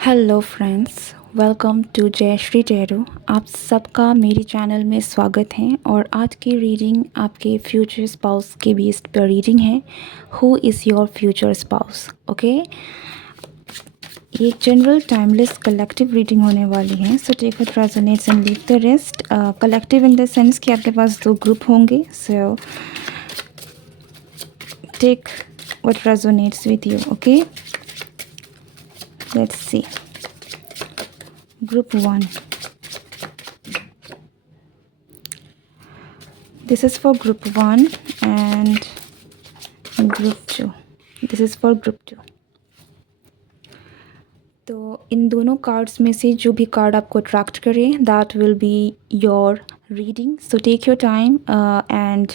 Hello friends, welcome to Jayshree tarot. आप सबका मेरे चैनल में स्वागत है और आज की रीडिंग आपके फ्यूचर स्पाउस के बेस्ड पर रीडिंग है। Who is your future spouse? Okay, ये एक जनरल टाइमलेस कलेक्टिव रीडिंग होने वाली है। So take what resonates and leave the rest. Collective in the sense कि आपके पास दो ग्रुप होंगे। So take what resonates with you. Okay, let's see. Group 1. This is for group 1 and group 2. This is for group 2. तो इन दोनों cards में से जो भी कार्ड आपको अट्रैक्ट करे that will be your reading. So take your time and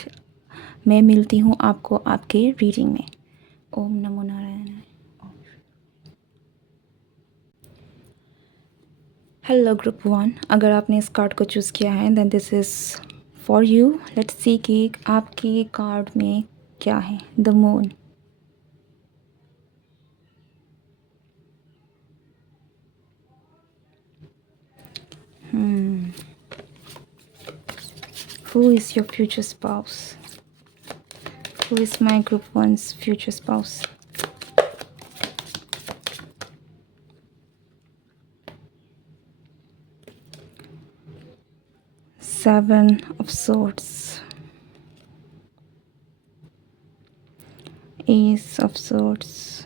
मैं मिलती हूँ आपको आपके रीडिंग में। ओम नमो नारायण। हेलो ग्रुप 1, अगर आपने इस कार्ड को चूज़ किया है then this is for you. Let's see कि आपके कार्ड में क्या है। The moon. Who is your future spouse? Who is my group 1's future spouse? Seven of Swords. Ace of Swords.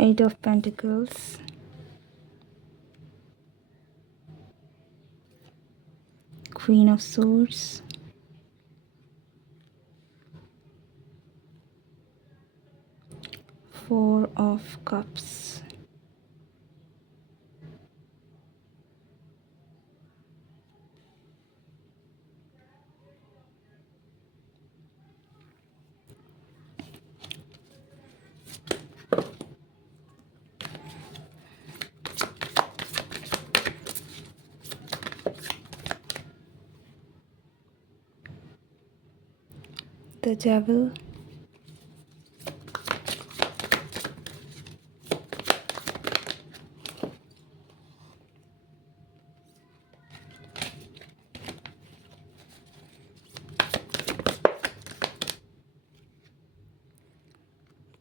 Eight of Pentacles. Queen of Swords. Four of Cups. The Devil.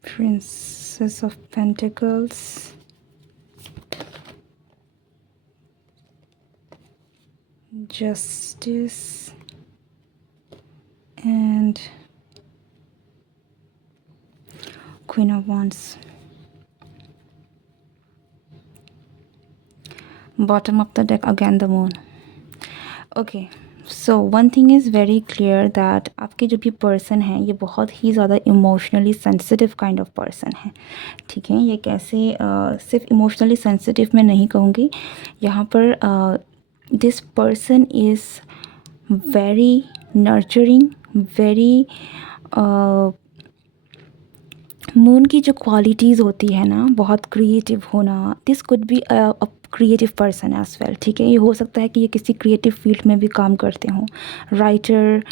Princess of Pentacles. Justice. And Queen of Wands. Bottom of the deck again the moon. Okay, so one thing is very clear that आपके जो भी person हैं ये बहुत ही ज़्यादा emotionally sensitive kind of person है। ठीक है, ये कैसे सिर्फ इमोशनली सेंसिटिव मैं नहीं कहूँगी, यहाँ पर this person is very nurturing, very moon की जो क्वालिटीज़ होती है ना, बहुत क्रिएटिव होना। This could be a creative person as well. ठीक है, ये हो सकता है कि ये किसी क्रिएटिव फील्ड में भी काम करते हों, राइटर,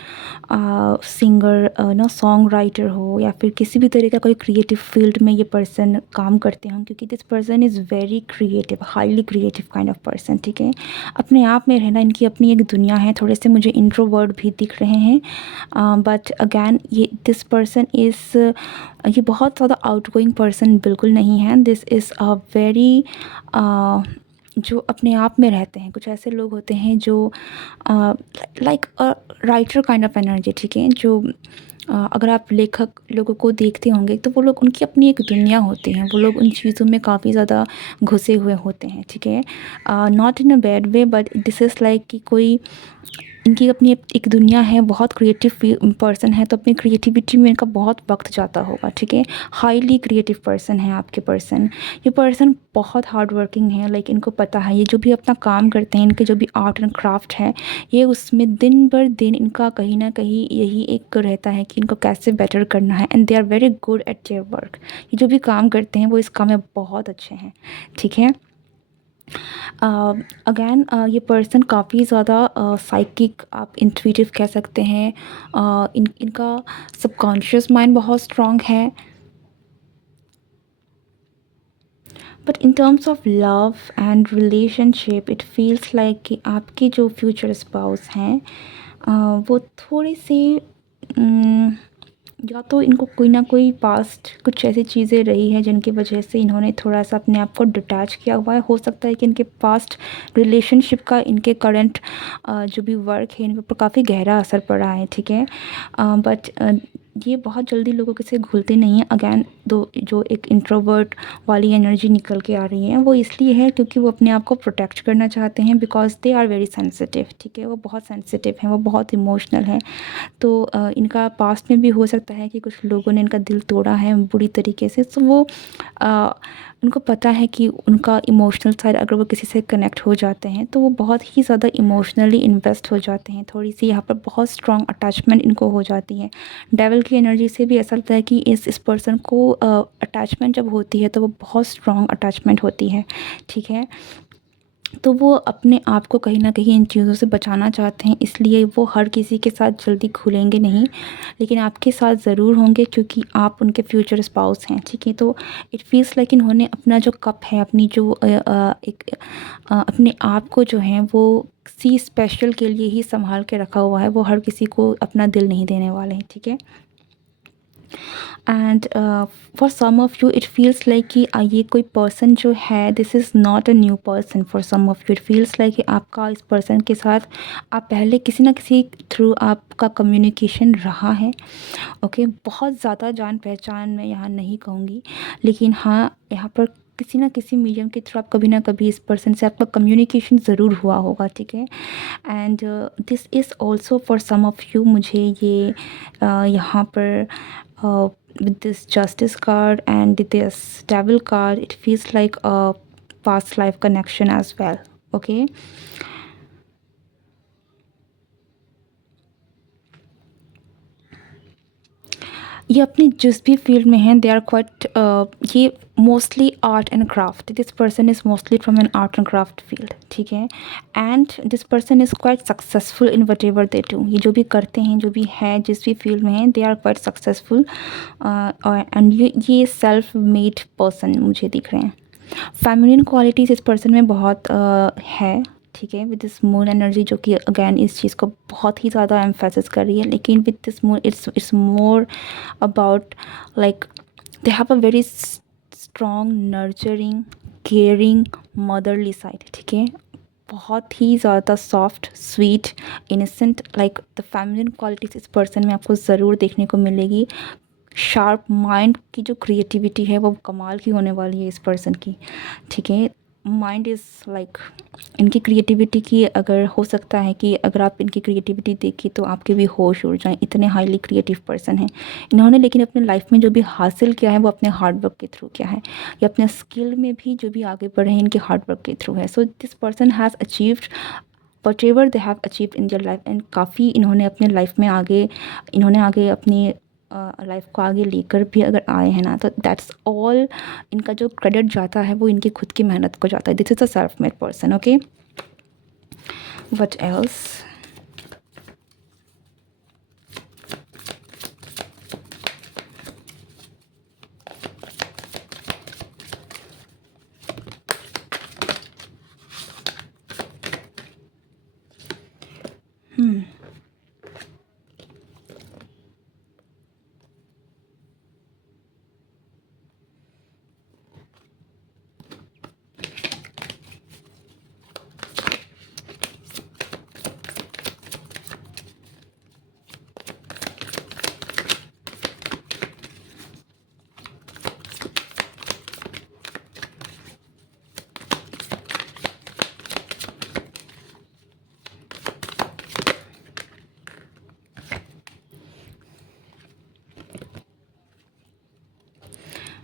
सिंगर, ना सॉन्ग राइटर हो, या फिर किसी भी तरह का कोई क्रिएटिव फील्ड में ये पर्सन काम करते हों, क्योंकि this person is very creative, highly creative kind of person. ठीक है, अपने आप में रहना, इनकी अपनी एक दुनिया है। थोड़े से मुझे इंट्रोवर्ट भी दिख रहे हैं, बट अगैन ये दिस पर्सन इज़, ये बहुत ज़्यादा आउटगोइंग पर्सन बिल्कुल नहीं है। दिस इज़ अ वेरी जो अपने आप में रहते हैं। कुछ ऐसे लोग होते हैं जो like a writer kind of energy. ठीक है, जो अगर आप लेखक लोगों को देखते होंगे तो वो लोग, उनकी अपनी एक दुनिया होती है, वो लोग उन चीज़ों में काफ़ी ज़्यादा घुसे हुए होते हैं। ठीक है, not in a bad way, but this is like कि कोई इनकी अपनी एक दुनिया है, बहुत क्रिएटिव पर्सन है, तो अपनी क्रिएटिविटी में इनका बहुत वक्त जाता होगा। ठीक है, हाईली क्रिएटिव पर्सन है आपके पर्सन। ये पर्सन बहुत हार्ड वर्किंग है, लाइक इनको पता है ये जो भी अपना काम करते हैं, इनके जो भी आर्ट एंड क्राफ्ट है, ये उसमें दिन भर दिन इनका कहीं ना कहीं यही एक रहता है कि इनको कैसे बेटर करना है। And they are very good at their work. ये जो भी काम करते हैं वो इस काम में बहुत अच्छे हैं। ठीक है, अगेन ये पर्सन काफ़ी ज़्यादा साइकिक, आप इंट्यूटिव कह सकते हैं। इनका सबकॉन्शियस माइंड बहुत स्ट्रॉन्ग है। But in terms of love and relationship it feels like कि आपके जो फ्यूचर स्पाउस हैं वो थोड़े से या तो इनको कोई ना कोई पास्ट कुछ ऐसी चीज़ें रही हैं जिनकी वजह से इन्होंने थोड़ा सा अपने आप को डिटैच किया हुआ है। हो सकता है कि इनके पास्ट रिलेशनशिप का इनके करंट जो भी वर्क है इन पर काफ़ी गहरा असर पड़ा है, ठीक है। बट ये बहुत जल्दी लोगों के से घुलते नहीं हैं। अगैन दो जो एक इंट्रोवर्ट वाली एनर्जी निकल के आ रही है वो इसलिए है क्योंकि वो अपने आप को प्रोटेक्ट करना चाहते हैं, because they are very sensitive, ठीक है। वो बहुत सेंसिटिव हैं, वो बहुत इमोशनल हैं। तो इनका पास्ट में भी हो सकता है कि कुछ लोगों ने इनका दिल तोड़ा है बुरी तरीके से। तो वो अ, उनको पता है कि उनका इमोशनल साइड अगर वो किसी से कनेक्ट हो जाते हैं तो वो बहुत ही ज़्यादा इमोशनली इन्वेस्ट हो जाते हैं। थोड़ी सी यहाँ पर बहुत स्ट्रॉन्ग अटैचमेंट इनको हो जाती है। डेविल की एनर्जी से भी ऐसा लगता है कि इस पर्सन को अटैचमेंट जब होती है तो वो बहुत स्ट्रॉन्ग अटैचमेंट होती है, ठीक है। तो वो अपने आप को कहीं न कहीं इन चीज़ों से बचाना चाहते हैं, इसलिए वो हर किसी के साथ जल्दी खुलेंगे नहीं, लेकिन आपके साथ ज़रूर होंगे क्योंकि आप उनके फ्यूचर स्पाउस हैं, ठीक है। तो इट फ़ील्स लाइक इन्होंने अपना जो कप है, अपनी जो अपने आप को जो है वो किसी स्पेशल के लिए ही सँभाल के रखा हुआ है, वो हर किसी को अपना दिल नहीं देने वाले हैं, ठीक है। And for some of you it feels like कि ये कोई पर्सन जो है this is not a new person. For some of you it feels like कि आपका इस पर्सन के साथ आप पहले किसी ना किसी थ्रू आपका कम्युनिकेशन रहा है, ओके। बहुत ज़्यादा जान पहचान मैं यहाँ नहीं कहूँगी, लेकिन हाँ यहाँ पर किसी ना किसी मीडियम के थ्रू आप कभी ना कभी इस पर्सन से आपका कम्युनिकेशन ज़रूर हुआ होगा, ठीक है। And this is also for some of you. मुझे ये यहाँ पर with this justice card and this devil card it feels like a past life connection as well, okay। ये अपनी जिस भी फील्ड में हैं दे आर क्वाइट, ये mostly art and craft, this person is mostly from an art and craft field, ठीक है। And this person is quite successful in what ever they do. ये जो भी करते हैं, जो भी है, जिस भी फील्ड में हैं, they are quite successful. And ये सेल्फ मेड पर्सन मुझे दिख रहे हैं। फेमिनिन क्वालिटीज़ इस पर्सन में बहुत है, ठीक है। विद दिस मून एनर्जी जो कि अगैन इस चीज़ को बहुत ही ज़्यादा एम्फेसिस कर रही है, लेकिन with this moon it's more about like they have a very strong nurturing caring motherly side, ठीक है। बहुत ही ज़्यादा soft sweet innocent, like the feminine qualities इस पर्सन में आपको ज़रूर देखने को मिलेगी। शार्प माइंड की जो क्रिएटिविटी है वो कमाल की होने वाली है इस पर्सन की, ठीक है। माइंड इज़ लाइक इनकी क्रिएटिविटी की, अगर हो सकता है कि अगर आप इनकी क्रिएटिविटी देखी तो आपके भी होश उड़ जाएं, इतने हाईली क्रिएटिव पर्सन हैं इन्होंने। लेकिन अपने लाइफ में जो भी हासिल किया है वो अपने हार्ड वर्क के थ्रू किया है, या अपने स्किल में भी जो भी आगे बढ़े हैं इनके हार्ड वर्क के थ्रू है। So this person has achieved what ever they have achieved in their life. And काफ़ी इन्होंने अपने लाइफ में आगे अपनी लाइफ को आगे लेकर भी अगर आए हैं ना, तो दैट्स ऑल इनका जो क्रेडिट जाता है वो इनकी खुद की मेहनत को जाता है। This is a self made person, okay. What else?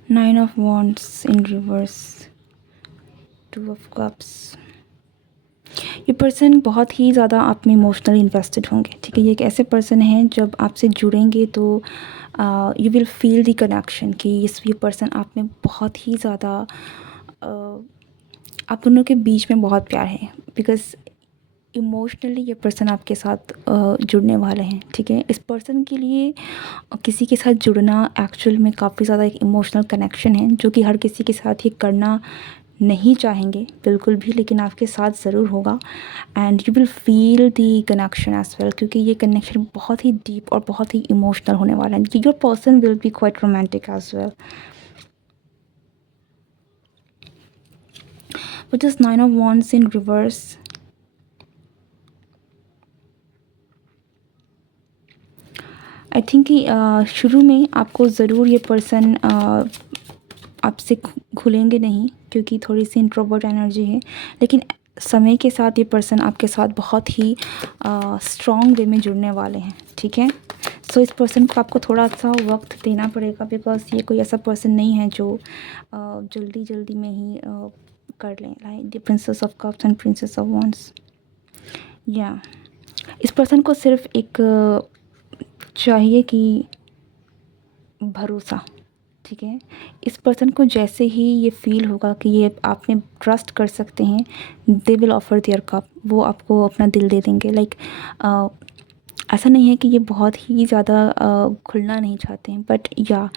Nine of wands in reverse, two of cups. ये पर्सन बहुत ही ज़्यादा आप में इमोशनली इन्वेस्टेड होंगे, ठीक है। ये एक ऐसे पर्सन हैं जब आपसे जुड़ेंगे तो you will feel the connection कि ये पर्सन आप में बहुत ही ज़्यादा आप दोनों के बीच में बहुत प्यार है, बिकॉज़ इमोशनली ये पर्सन आपके साथ जुड़ने वाले हैं, ठीक है। इस पर्सन के लिए किसी के साथ जुड़ना एक्चुअल में काफ़ी ज़्यादा एक इमोशनल कनेक्शन है, जो कि हर किसी के साथ ये करना नहीं चाहेंगे बिल्कुल भी, लेकिन आपके साथ ज़रूर होगा। And you will feel the connection as well, क्योंकि ये कनेक्शन बहुत ही डीप और बहुत ही इमोशनल होने वाला है। Your person will be quite romantic as well. With this Nine of Wands in reverse, I think कि शुरू में आपको ज़रूर ये पर्सन आपसे घुलेंगे नहीं, क्योंकि थोड़ी सी इंट्रोवर्ट एनर्जी है, लेकिन समय के साथ ये पर्सन आपके साथ बहुत ही स्ट्रॉन्ग वे में जुड़ने वाले हैं, ठीक है। सो इस पर्सन को आपको थोड़ा सा वक्त देना पड़ेगा, बिकॉज ये कोई ऐसा पर्सन नहीं है जो जल्दी जल्दी में ही कर लें। Like the princess of cups and princess of wands, या इस पर्सन को सिर्फ एक चाहिए कि भरोसा, ठीक है। इस पर्सन को जैसे ही ये फील होगा कि ये आप में ट्रस्ट कर सकते हैं, they will offer there cup, वो आपको अपना दिल दे देंगे। लाइक ऐसा नहीं है कि ये बहुत ही ज़्यादा खुलना नहीं चाहते हैं, बट या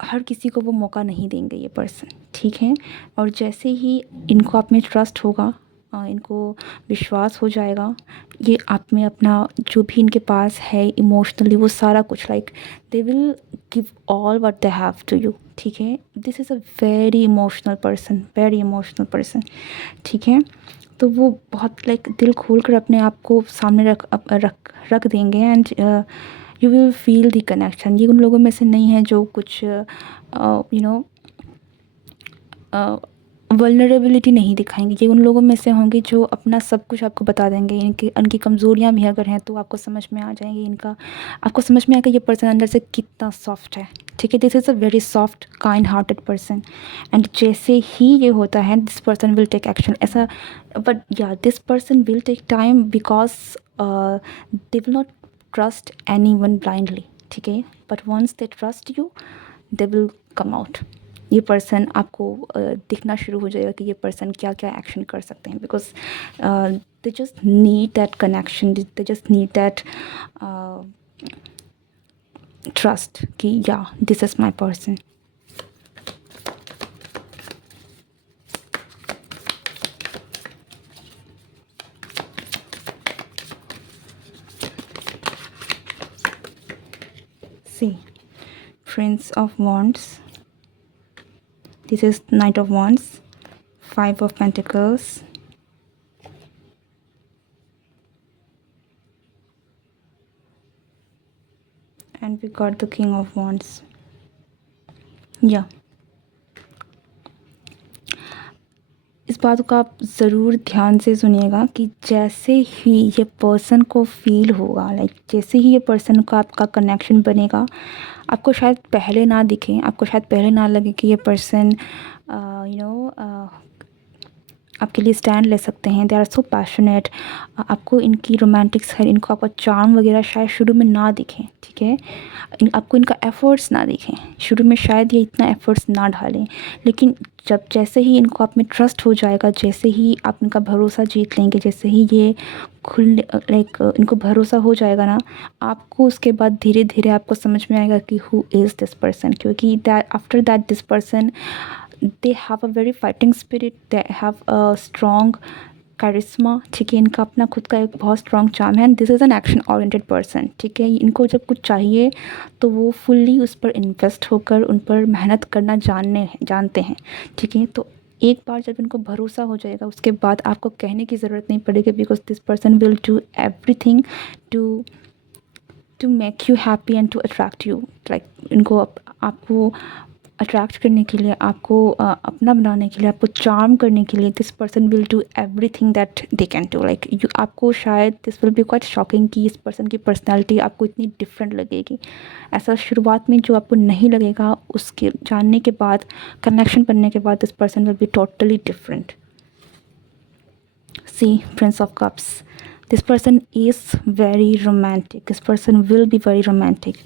हर किसी को वो मौका नहीं देंगे ये पर्सन, ठीक है। और जैसे ही इनको आप में ट्रस्ट होगा, इनको विश्वास हो जाएगा, ये आप में अपना जो भी इनके पास है इमोशनली वो सारा कुछ, like they will give all what they have to you, ठीक है। This is a very emotional person, very emotional person, ठीक है। तो वो बहुत लाइक दिल खोल कर अपने आप को सामने रख देंगे, and you will feel the connection. ये उन लोगों में से नहीं है जो कुछ यू नो वल्नरेबिलिटी नहीं दिखाएंगे। ये उन लोगों में से होंगे जो अपना सब कुछ आपको बता देंगे। इनकी कमज़ोरियाँ भी अगर हैं तो आपको समझ में आ जाएंगी, इनका आपको समझ में आएगा ये पर्सन अंदर से कितना सॉफ्ट है, ठीक है। This is a very soft kind hearted person, and जैसे ही ये होता है this person will take action, ऐसा। But yeah this person will take time, because they will not trust anyone blindly, ठीक है। But once they trust you they will come out. ये person आपको दिखना शुरू हो जाएगा कि ये पर्सन क्या क्या एक्शन कर सकते हैं, because they just need that connection, they just need that trust कि या this is my person. See, Prince of Wands. This is Knight of Wands, Five of Pentacles, and we got the King of Wands. Yeah. इस बात को आप ज़रूर ध्यान से सुनिएगा कि जैसे ही ये पर्सन को फील होगा, लाइक जैसे ही ये पर्सन का आपका कनेक्शन बनेगा, आपको शायद पहले ना दिखे, आपको शायद पहले ना लगे कि ये पर्सन आपके लिए स्टैंड ले सकते हैं, दे आर सो पैशनेट। आपको इनकी रोमांटिक साइड, इनको आपका चार्म वगैरह शायद शुरू में ना दिखें, ठीक है। आपको इनका एफ़र्ट्स ना दिखें शुरू में, शायद ये इतना एफ़र्ट्स ना डालें, लेकिन जब जैसे ही इनको आप में ट्रस्ट हो जाएगा, जैसे ही आप इनका भरोसा जीत लेंगे, जैसे ही ये खुलने लाइक इनको भरोसा हो जाएगा ना, आपको उसके बाद धीरे धीरे आपको समझ में आएगा कि हु इज़ दिस पर्सन, क्योंकि that after that this person they have a very fighting spirit, they have a strong charisma, ठीक है। इनका अपना खुद का एक बहुत स्ट्रॉन्ग चार्म है, and this is an action oriented person, ठीक है। इनको जब कुछ चाहिए तो वो फुल्ली उस पर इन्वेस्ट होकर उन पर मेहनत करना जानते हैं, ठीक है। तो एक बार जब इनको भरोसा हो जाएगा, उसके बाद आपको कहने की ज़रूरत नहीं पड़ेगी, because this person will do everything to make you happy and to attract you. Like इनको आपको अट्रैक्ट करने के लिए, आपको अपना बनाने के लिए, आपको चार्म करने के लिए, this person will do everything that they can do. Like आपको शायद this will be quite shocking कि इस पर्सन की पर्सनालिटी आपको इतनी डिफरेंट लगेगी। ऐसा शुरुआत में जो आपको नहीं लगेगा, उसके जानने के बाद, कनेक्शन बनने के बाद, this person will be totally different. See, prince of cups, this person is very romantic, this person will be very romantic,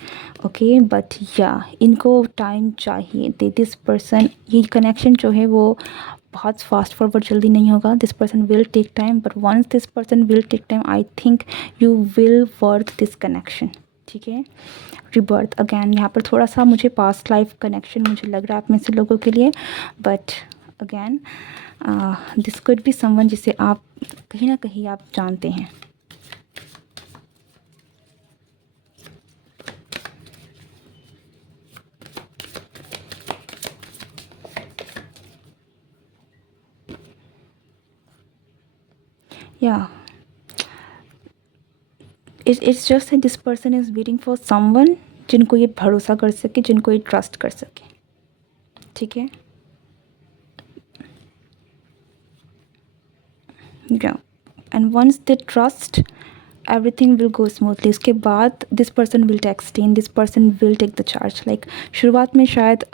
okay, but yeah, इनको टाइम चाहिए। दिस पर्सन, ये कनेक्शन जो है वो बहुत फास्ट फॉरवर्ड जल्दी नहीं होगा. This person will take time, but once this person will take time, I think you will worth this connection. ठीक है. रिबर्थ अगैन, यहाँ पर थोड़ा सा मुझे पास्ट लाइफ कनेक्शन मुझे लग रहा है आप में से लोगों के लिए. But again this could be someone जिसे आप कहीं ना कहीं आप जानते हैं. या it's just that this person is waiting for someone जिनको ये भरोसा कर सके, जिनको ये ट्रस्ट कर सके. ठीक है. Yeah and once they trust, everything will go smoothly. उसके बाद this person will take stand, this person will take the charge. Like शुरुआत में शायद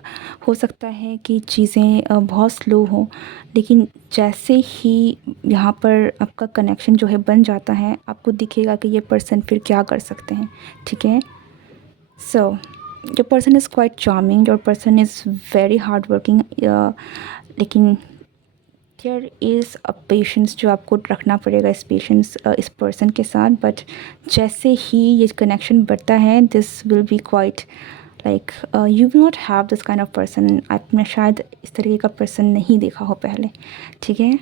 हो सकता है कि चीज़ें बहुत स्लो हों, लेकिन जैसे ही यहाँ पर आपका कनेक्शन जो है बन जाता है, आपको दिखेगा कि ये पर्सन फिर क्या कर सकते हैं. ठीक है. So your person is quite charming, your person is very hard working, लेकिन देयर इज़ अ पेशेंस जो आपको रखना पड़ेगा, इस पेशेंस इस पर्सन के साथ. बट जैसे ही ये कनेक्शन बढ़ता है, this will be quite like you will not have this kind of person. आपने शायद इस तरीके का पर्सन नहीं देखा हो पहले. ठीक है.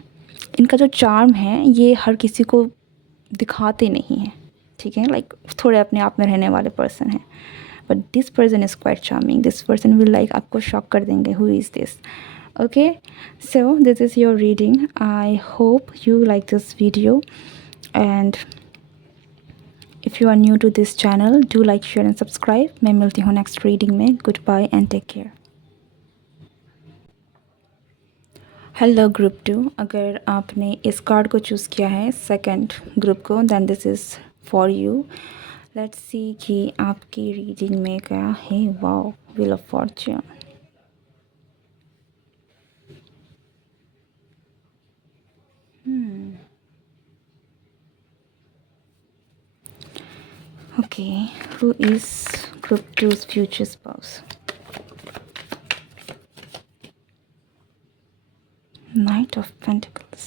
इनका जो चार्म है ये हर किसी को दिखाते नहीं हैं. ठीक है. लाइक थोड़े अपने आप में रहने वाले पर्सन हैं. But this person is quite charming. This person will like आपको शॉक कर देंगे. Who is this? Okay, so this is your reading. I hope you like this video, and if you are new to this channel, do like, share and subscribe. मैं मिलती हूँ next reading में. Goodbye and take care. Hello group 2, अगर आपने इस card को choose किया है सेकंड ग्रुप को, then this is for you. Let's see कि आपकी रीडिंग में क्या है. Wow, wheel of fortune. Okay, who is group 2's future spouse? Knight of Pentacles.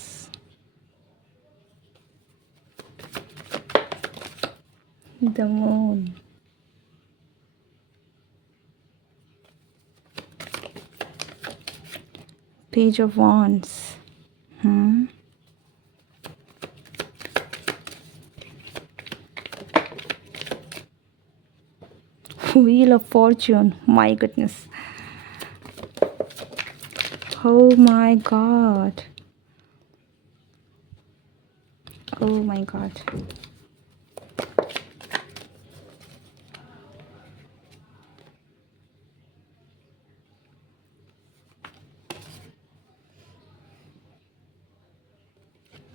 The Moon. Page of Wands. Wheel of Fortune. My goodness. Oh my god. Oh my god.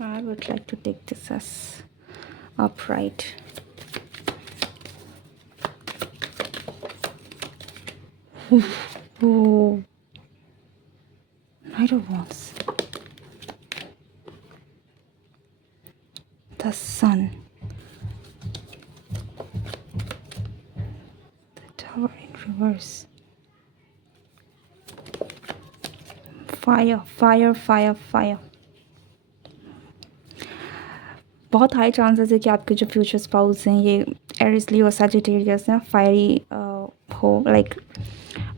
I would like to take this as upright. Oh, Knight of Wands. The Sun. The Tower in reverse. Fire, fire, fire, fire. बहुत high chances है कि आपके जो future spouse हैं ये Eris, लियो और Sagittarius हैं. Fiery हो, लाइक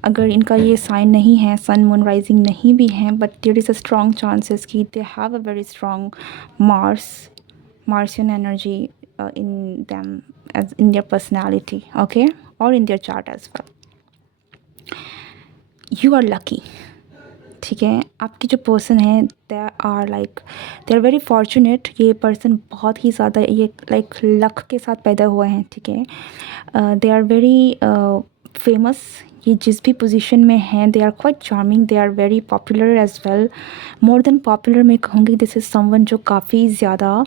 अगर इनका ये साइन नहीं है, सन मून राइजिंग नहीं भी है, but there is a strong chances कि they have a very strong martian energy in them, as in their personality, okay, or in their chart as well. You are lucky. ठीक है. आपकी जो person है they are very fortunate. ये person बहुत ही ज़्यादा ये लाइक लक के साथ पैदा हुए हैं. ठीक है. They are very famous. ये जिस भी पोजीशन में हैं they are quite charming. They are very popular as well. More than popular मैं कहूँगी दिस इज़ समवन जो काफ़ी ज़्यादा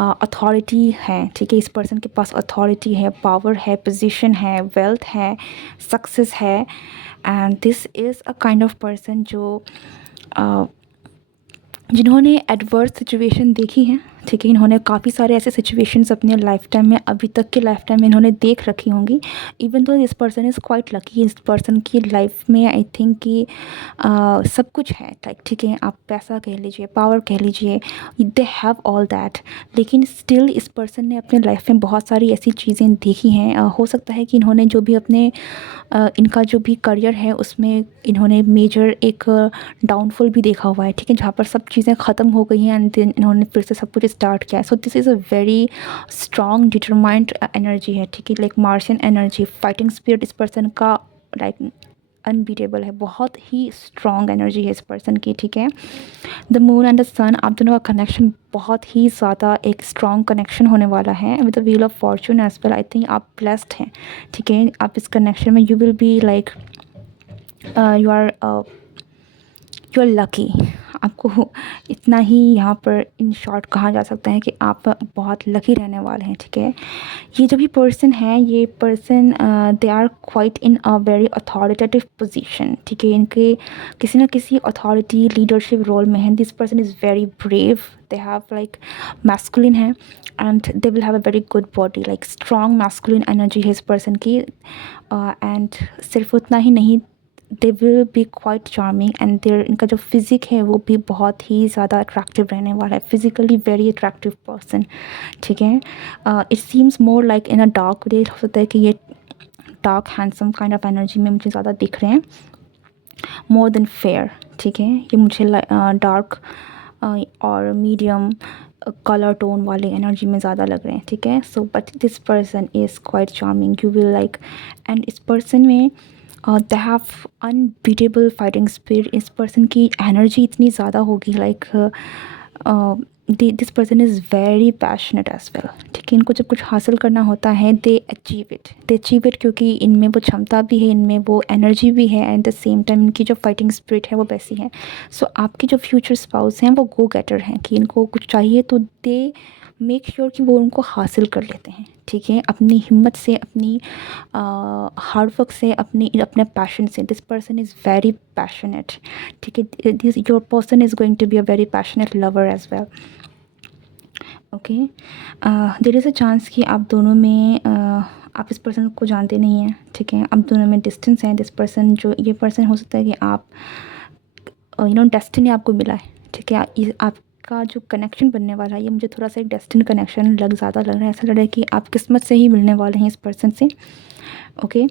अथॉरिटी है. ठीक है. इस पर्सन के पास अथॉरिटी है, पावर है, पोजीशन है, वेल्थ है, सक्सेस है. And this is a kind of person जो जिन्होंने एडवर्स सिचुएशन देखी है. ठीक है। इन्होंने काफ़ी सारे ऐसे सिचुएशंस अपने लाइफ टाइम में, अभी तक के लाइफ टाइम में इन्होंने देख रखी होंगी। Even though this person is quite lucky, इस पर्सन की लाइफ में आई थिंक कि सब कुछ है, लाइक ठीक है, आप पैसा कह लीजिए, पावर कह लीजिए, दे हैव ऑल दैट। लेकिन स्टिल इस पर्सन ने अपने लाइफ में बहुत सारी ऐसी चीज़ें देखी हैं। हो सकता है कि इन्होंने जो भी अपने इनका जो भी करियर है उसमें इन्होंने मेजर एक डाउनफॉल भी देखा हुआ है, ठीक है, जहाँ पर सब चीज़ें ख़त्म हो गई हैं एंड देन इन्होंने फिर से सब कुछ स्टार्ट किया है। So this is a very strong determined energy है, ठीक है, like Martian energy, fighting spirit इस पर्सन का लाइक अनबीटेबल है, बहुत ही स्ट्रॉन्ग एनर्जी है इस पर्सन की, ठीक है। द मून एंड द सन, आप दोनों का कनेक्शन बहुत ही ज़्यादा एक स्ट्रॉन्ग कनेक्शन होने वाला है with the wheel of fortune as well. I think आप ब्लेस्ड हैं, ठीक है, आप इस कनेक्शन में you will be like you are lucky. आपको इतना ही यहाँ पर इन शॉर्ट कहा जा सकता है कि आप बहुत लकी रहने वाले हैं, ठीक है। ये जो भी पर्सन है, ये person they are quite in a very authoritative position, ठीक है, इनके किसी ना किसी अथॉरिटी लीडरशिप रोल में है। This person is very brave, they have like masculine है and they will have a very good body, like strong masculine energy है इस पर्सन की। एंड सिर्फ उतना ही नहीं, they will be quite charming and there, इनका जो फिज़िक है वो भी बहुत ही ज़्यादा अट्रैक्टिव रहने वाला है, फिज़िकली वेरी अट्रैक्टिव पर्सन, ठीक है। It seems more like in a dark way, हो सकता है कि ये dark handsome kind of energy में मुझे ज़्यादा दिख रहे हैं, मोर देन फेयर, ठीक है। ये मुझे डार्क और मीडियम कलर टोन वाले एनर्जी में ज़्यादा लग रहे हैं, ठीक है। So but this person is quite charming, you will like, and इस पर्सन में they have unbeatable fighting spirit. इस पर्सन की एनर्जी इतनी ज़्यादा होगी, like this person is very passionate as well, ठीक है। इनको जब कुछ हासिल करना होता है दे अचीव इट, क्योंकि इनमें वो क्षमता भी है, इनमें वो एनर्जी भी है, एंड द सेम टाइम इनकी जो फाइटिंग स्पिरिट है वो वैसी है। सो आपके जो फ्यूचर स्पाउस हैं वो गो गेटर हैं, कि इनको कुछ चाहिए तो दे मेक श्योर कि वो उनको हासिल कर लेते हैं, ठीक है, अपनी हिम्मत से, अपनी हार्डवर्क से, अपने पैशन से। This person is very passionate, ठीक है, this your person is going to be a very passionate lover as well, okay. There is a chance कि आप दोनों में आप इस पर्सन को जानते नहीं हैं, ठीक है, आप दोनों में डिस्टेंस है। दिस पर्सन, जो ये पर्सन हो सकता है कि आप डेस्टिनी आपको मिला है, ठीक है, आपका जो कनेक्शन बनने वाला है ये मुझे थोड़ा सा एक डेस्टिनी कनेक्शन ज़्यादा लग रहा है, ऐसा लग रहा है कि आप किस्मत से ही मिलने वाले हैं इस पर्सन से, ओके।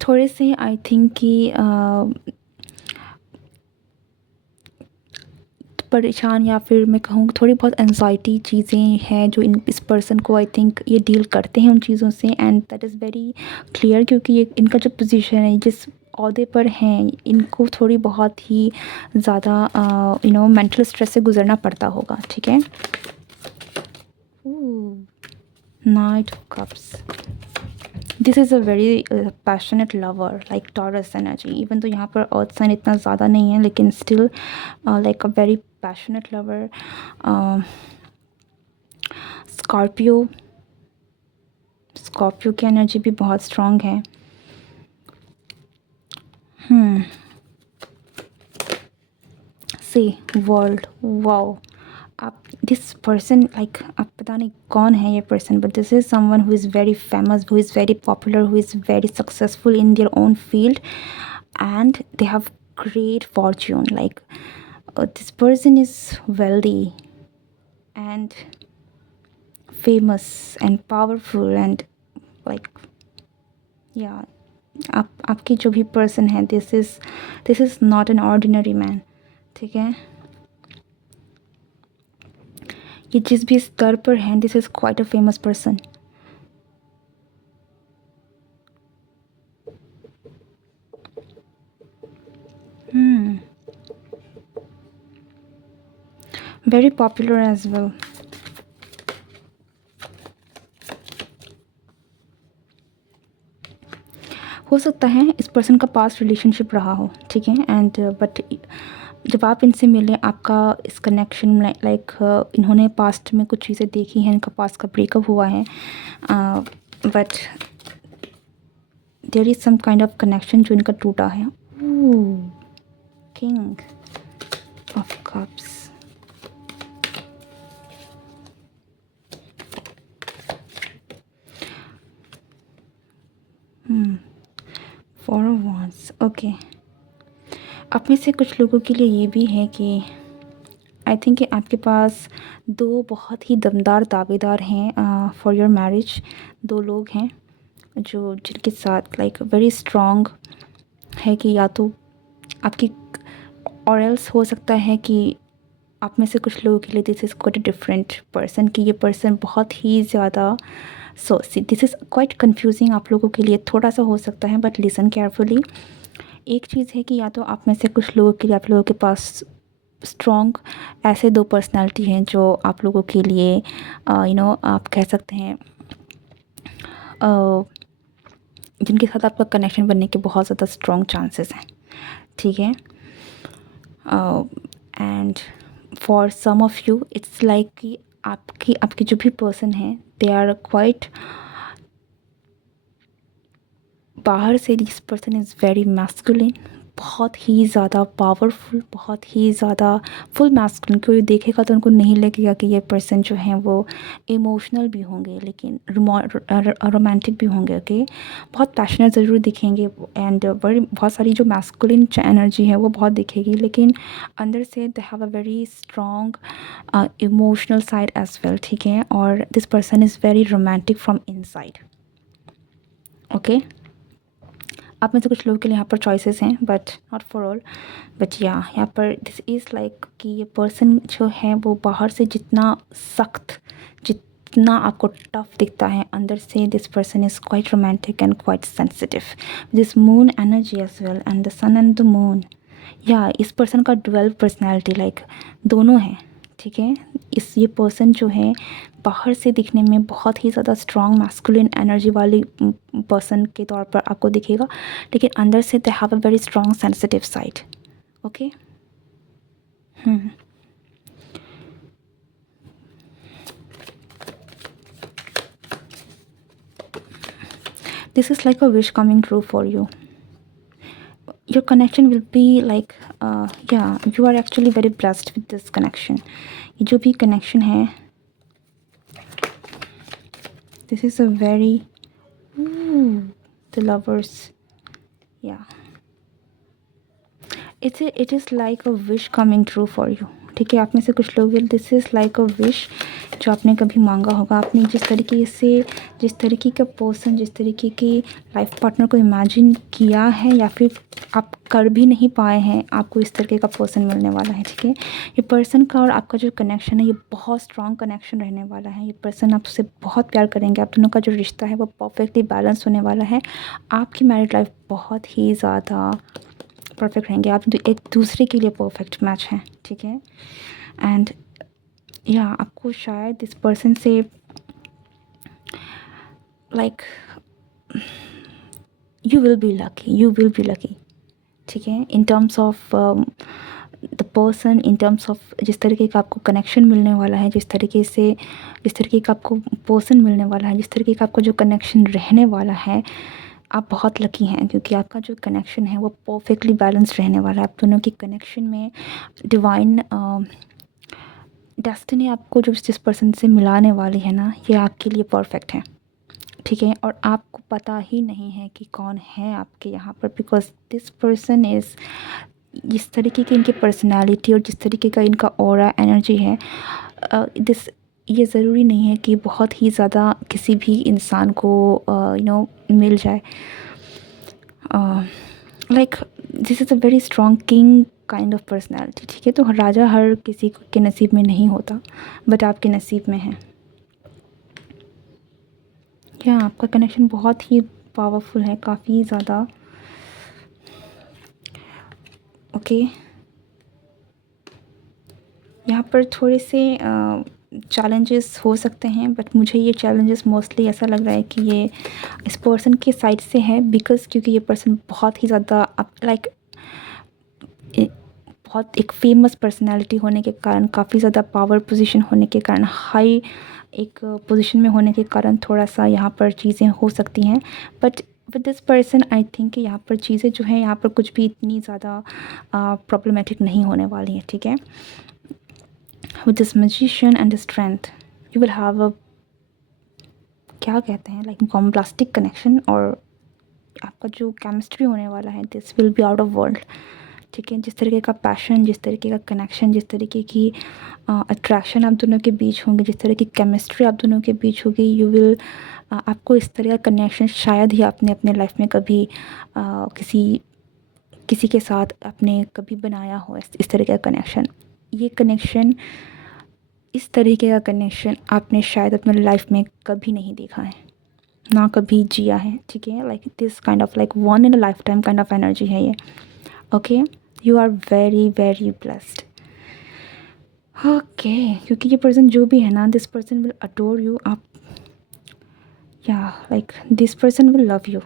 थोड़े से आई थिंक कि परेशान, या फिर मैं कहूँ थोड़ी बहुत एंजाइटी चीज़ें हैं जो इस पर्सन को आई थिंक ये डील करते हैं उन चीज़ों से, and that is very clear, क्योंकि ये इनका जो पोजीशन है, जिस ओहदे पर हैं, इनको थोड़ी बहुत ही ज़्यादा मेंटल स्ट्रेस से गुजरना पड़ता होगा, ठीक है। Night of cups, this is a very passionate lover, like taurus energy. Even तो यहाँ पर अर्थ साइन इतना ज़्यादा नहीं है, लेकिन स्टिल लाइक अ वेरी पैशनेट लवर। स्कॉर्पियो की एनर्जी भी बहुत स्ट्रॉन्ग है। से वर्ल्ड, वाओ, आप दिस पर्सन लाइक, आप पता नहीं कौन है ये person, but this is someone who is very famous, who is very popular, who is very successful in their own field, and they have great fortune, like this person is wealthy and famous and powerful and like yeah, आपकी जो भी person है, this is not an ordinary man, ठीक है। ये जिस भी स्तर पर हैं, this is quite a famous person. Very popular as well. हो सकता है इस पर्सन का पास्ट रिलेशनशिप रहा हो, ठीक है, एंड बट जब आप इनसे मिले, आपका इस कनेक्शन में लाइक इन्होंने पास्ट में कुछ चीज़ें देखी हैं, इनका पास्ट का ब्रेकअप हुआ है, but there is some kind of connection जो इनका टूटा है। King of cups, 4 of wands, okay. आप में से कुछ लोगों के लिए ये भी है कि आई थिंक कि आपके पास 2 बहुत ही दमदार दावेदार हैं फॉर योर मैरिज। 2 लोग हैं जो जिनके साथ लाइक वेरी स्ट्रॉन्ग है कि या तो आपकी, और एल्स हो सकता है कि आप में से कुछ लोगों के लिए this is quite a different person, कि ये पर्सन बहुत ही ज़्यादा, so this is quite confusing आप लोगों के लिए थोड़ा सा हो सकता है, बट लिसन केयरफुली। एक चीज़ है कि या तो आप में से कुछ लोगों के लिए, आप लोगों के पास स्ट्रॉन्ग ऐसे 2 पर्सनालिटी हैं जो आप लोगों के लिए आप कह सकते हैं जिनके साथ आपका कनेक्शन बनने के बहुत ज़्यादा स्ट्रॉन्ग चांसेस हैं, ठीक है। And for some of you it's like कि आपकी आपके जो भी पर्सन हैं दे आर क्वाइट, बाहर से this person is very masculine, बहुत ही ज़्यादा पावरफुल, बहुत ही ज़्यादा फुल मैस्कुलिन। कोई देखेगा तो उनको नहीं लगेगा कि ये पर्सन जो हैं वो इमोशनल भी होंगे, लेकिन रोमांटिक भी होंगे, ओके। बहुत पैशनेट ज़रूर दिखेंगे एंड बड़ी बहुत सारी जो मैस्कुलिन एनर्जी है वो बहुत दिखेगी, लेकिन अंदर से they have a very strong emotional side as well, ठीक है। और this person is very romantic from inside, okay. आप में से कुछ लोगों के लिए यहाँ पर चॉइसेस हैं but not for all, but या यहाँ पर दिस इज़ लाइक कि ये पर्सन जो है वो बाहर से जितना सख्त, जितना आपको टफ दिखता है, अंदर से this person is quite romantic and quite sensitive. This moon energy as well and the sun and the moon, या इस पर्सन का डुअल पर्सनैलिटी लाइक दोनों है, ठीक है। ये पर्सन जो है बाहर से दिखने में बहुत ही ज़्यादा स्ट्रॉन्ग मैस्कुलिन एनर्जी वाली पर्सन के तौर पर आपको दिखेगा, लेकिन अंदर से they have a very strong sensitive side, okay. This is like a wish coming true for you. your connection will be like yeah, you are actually very blessed with this connection। ये जो भी connection है, this is a very the lovers, yeah, it is like a wish coming true for you, ठीक है। आप में से कुछ लोग, this is like a wish जो आपने कभी मांगा होगा। आपने जिस तरीके से, जिस तरीके का पर्सन, जिस तरीके की लाइफ पार्टनर को इमेजिन किया है या फिर आप कर भी नहीं पाए हैं, आपको इस तरीके का पर्सन मिलने वाला है, ठीक है। ये पर्सन का और आपका जो कनेक्शन है ये बहुत स्ट्रॉन्ग कनेक्शन रहने वाला है। ये पर्सन आपसे बहुत प्यार करेंगे, आप दोनों का जो रिश्ता है वो परफेक्टली बैलेंस होने वाला है। आपकी मैरिड लाइफ बहुत ही ज़्यादा परफेक्ट रहेंगे, आप एक दूसरे के लिए परफेक्ट मैच हैं, ठीक है। एंड या आपको शायद इस पर्सन से like you will be lucky, ठीक है। In terms of the person, in terms of जिस तरीके का आपको कनेक्शन मिलने वाला है, जिस तरीके का आपको पर्सन मिलने वाला है, जिस तरीके का आपको जो कनेक्शन रहने वाला है, आप बहुत लकी हैं क्योंकि आपका जो कनेक्शन है वो परफेक्टली बैलेंस्ड रहने वाला है। आप दोनों की कनेक्शन में डिवाइन डेस्टिनी आपको जो जिस पर्सन से मिलाने वाली है ना, ये आपके लिए परफेक्ट है, ठीक है। और आपको पता ही नहीं है कि कौन है आपके यहाँ पर, बिकॉज दिस पर्सन इज़, जिस तरीके की इनकी पर्सनालिटी और जिस तरीके का इनका ऑरा एनर्जी है, दिस, ये ज़रूरी नहीं है कि बहुत ही ज़्यादा किसी भी इंसान को मिल जाए। Like this is a very strong king kind of personality, ठीक है। तो राजा हर किसी के नसीब में नहीं होता, बट आपके नसीब में है। क्या आपका कनेक्शन बहुत ही पावरफुल है, काफ़ी ज़्यादा, ओके। यहाँ पर थोड़े से चैलेंजेस हो सकते हैं, बट मुझे ये चैलेंजेस मोस्टली ऐसा लग रहा है कि ये इस पर्सन के साइड से है, बिकॉज़ क्योंकि ये पर्सन बहुत ही ज़्यादा लाइक बहुत एक फेमस पर्सनालिटी होने के कारण, काफ़ी ज़्यादा पावर पोजीशन होने के कारण, हाई एक पोजीशन में होने के कारण थोड़ा सा यहाँ पर चीज़ें हो सकती हैं। But with this person I think यहाँ पर चीज़ें जो हैं यहाँ पर कुछ भी इतनी ज़्यादा प्रॉब्लमेटिक नहीं होने वाली हैं, ठीक है। With this magician and strength you will have अ, क्या कहते हैं, लाइक बॉम्बास्टिक कनेक्शन, और आपका जो केमिस्ट्री होने वाला है this will be out of world, ठीक है। जिस तरीके का पैशन, जिस तरीके का कनेक्शन, जिस तरीके की अट्रैक्शन आप दोनों के बीच होंगे, जिस तरह की केमिस्ट्री आप दोनों के बीच होगी, यू विल आपको इस तरह का कनेक्शन शायद ही आपने अपने लाइफ में कभी किसी के साथ आपने कभी बनाया हो, इस तरह का कनेक्शन। ये कनेक्शन, इस तरीके का कनेक्शन आपने शायद अपने लाइफ में कभी नहीं देखा है, ना कभी जिया है, ठीक है। Like this kind of like one in a lifetime kind of energy है ये, okay. You are very very blessed, okay. क्योंकि ये पर्सन जो भी है ना, this person will adore you, आप या like this person will love you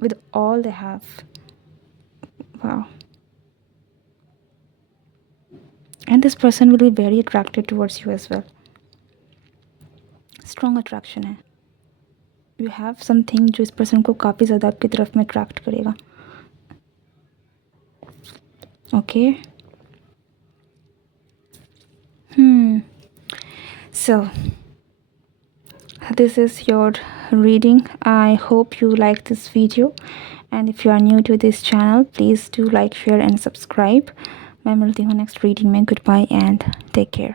with all they have, wow। and this person will be very attracted towards you as well, strong attraction है। you have something जो इस person को काफ़ी ज़्यादा आपकी तरफ में अट्रैक्ट करेगा, okay। So this is your reading. I hope you like this video, and if you are new to this channel please do like, share and subscribe। मैं मिलती हूँ नेक्स्ट रीडिंग में। Goodbye and take care.